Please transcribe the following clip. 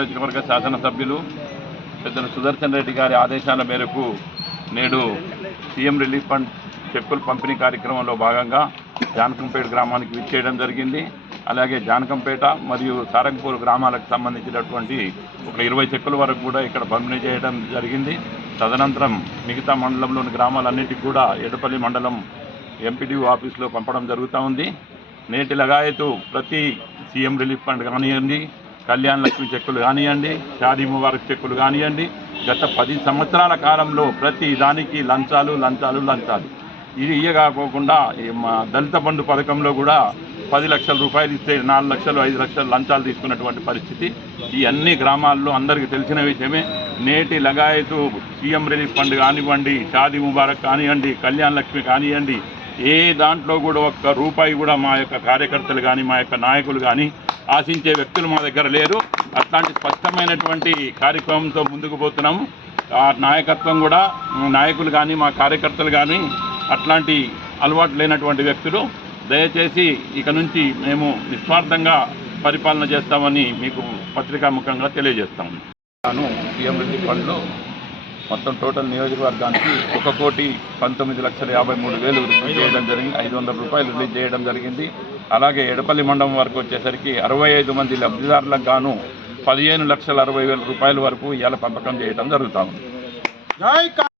నియోజకవర్గ శాసనసభ్యులు పెద్దలు సుదర్శన్ రెడ్డి గారి ఆదేశాల మేరకు నేడు సీఎం రిలీఫ్ ఫండ్ చెక్కుల పంపిణీ కార్యక్రమంలో భాగంగా జానకంపేట గ్రామానికి విచ్చేయడం జరిగింది. అలాగే జానకంపేట మరియు సారంగపూర్ గ్రామాలకు సంబంధించినటువంటి ఒక 20 చెక్కుల వరకు కూడా ఇక్కడ పంపిణీ చేయడం జరిగింది. తదనంతరం మిగతా మండలంలోని గ్రామాలన్నింటికి కూడా ఎడపల్లి మండలం ఎంపీడీఓ ఆఫీస్లో పంపడం జరుగుతూ ఉంది. నేటి లగాయతు ప్రతి సీఎం రిలీఫ్ ఫండ్ కానివ్వండి, కళ్యాణ్ లక్ష్మి చెక్కులు కానివ్వండి, షాదీ ముబారక్ చెక్కులు కానివ్వండి, గత 10 సంవత్సరాల కాలంలో ప్రతి దానికి లంచాలు. ఇది ఇయ్యకపోకుండా దళిత బంధు పథకంలో కూడా 10 లక్షల రూపాయలు ఇస్తే 4 లక్షలు 5 లక్షలు లంచాలు తీసుకున్నటువంటి పరిస్థితి ఈ అన్ని గ్రామాల్లో అందరికీ తెలిసిన విషయమే. నేటి లగాయతు సీఎం రిలీఫ్ ఫండ్ కానివ్వండి, షాదీ ముబారక్ కానివ్వండి, కళ్యాణ్ లక్ష్మి కానివ్వండి, ఏ దాంట్లో కూడా ఒక్క రూపాయి కూడా మా యొక్క కార్యకర్తలు కానీ మా యొక్క నాయకులు కానీ ఆశించే వ్యక్తులు మా దగ్గర లేరు. అట్లాంటి స్పష్టమైనటువంటి కార్యక్రమంతో ముందుకు పోతున్నాము. ఆ నాయకత్వం కూడా నాయకులు కానీ మా కార్యకర్తలు కానీ అట్లాంటి అలవాటు లేనటువంటి వ్యక్తులు. దయచేసి ఇక నుంచి మేము నిస్వార్థంగా పరిపాలన చేస్తామని మీకు పత్రికాముఖంగా తెలియజేస్తాము. తాను సీఎం రిలీఫ్ ఫండ్లో మొత్తం టోటల్ నియోజకవర్గానికి 1,19,53,000 రిలీజ్ చేయడం జరిగింది. 500 రూపాయలు రిలీజ్ చేయడం జరిగింది. అలాగే ఎడపల్లి మండలం వరకు వచ్చేసరికి 65 మంది లబ్ధిదారులకు గాను 15,60,60,000 రూపాయల వరకు ఇవాళ పంపకం చేయడం జరుగుతూ ఉంది.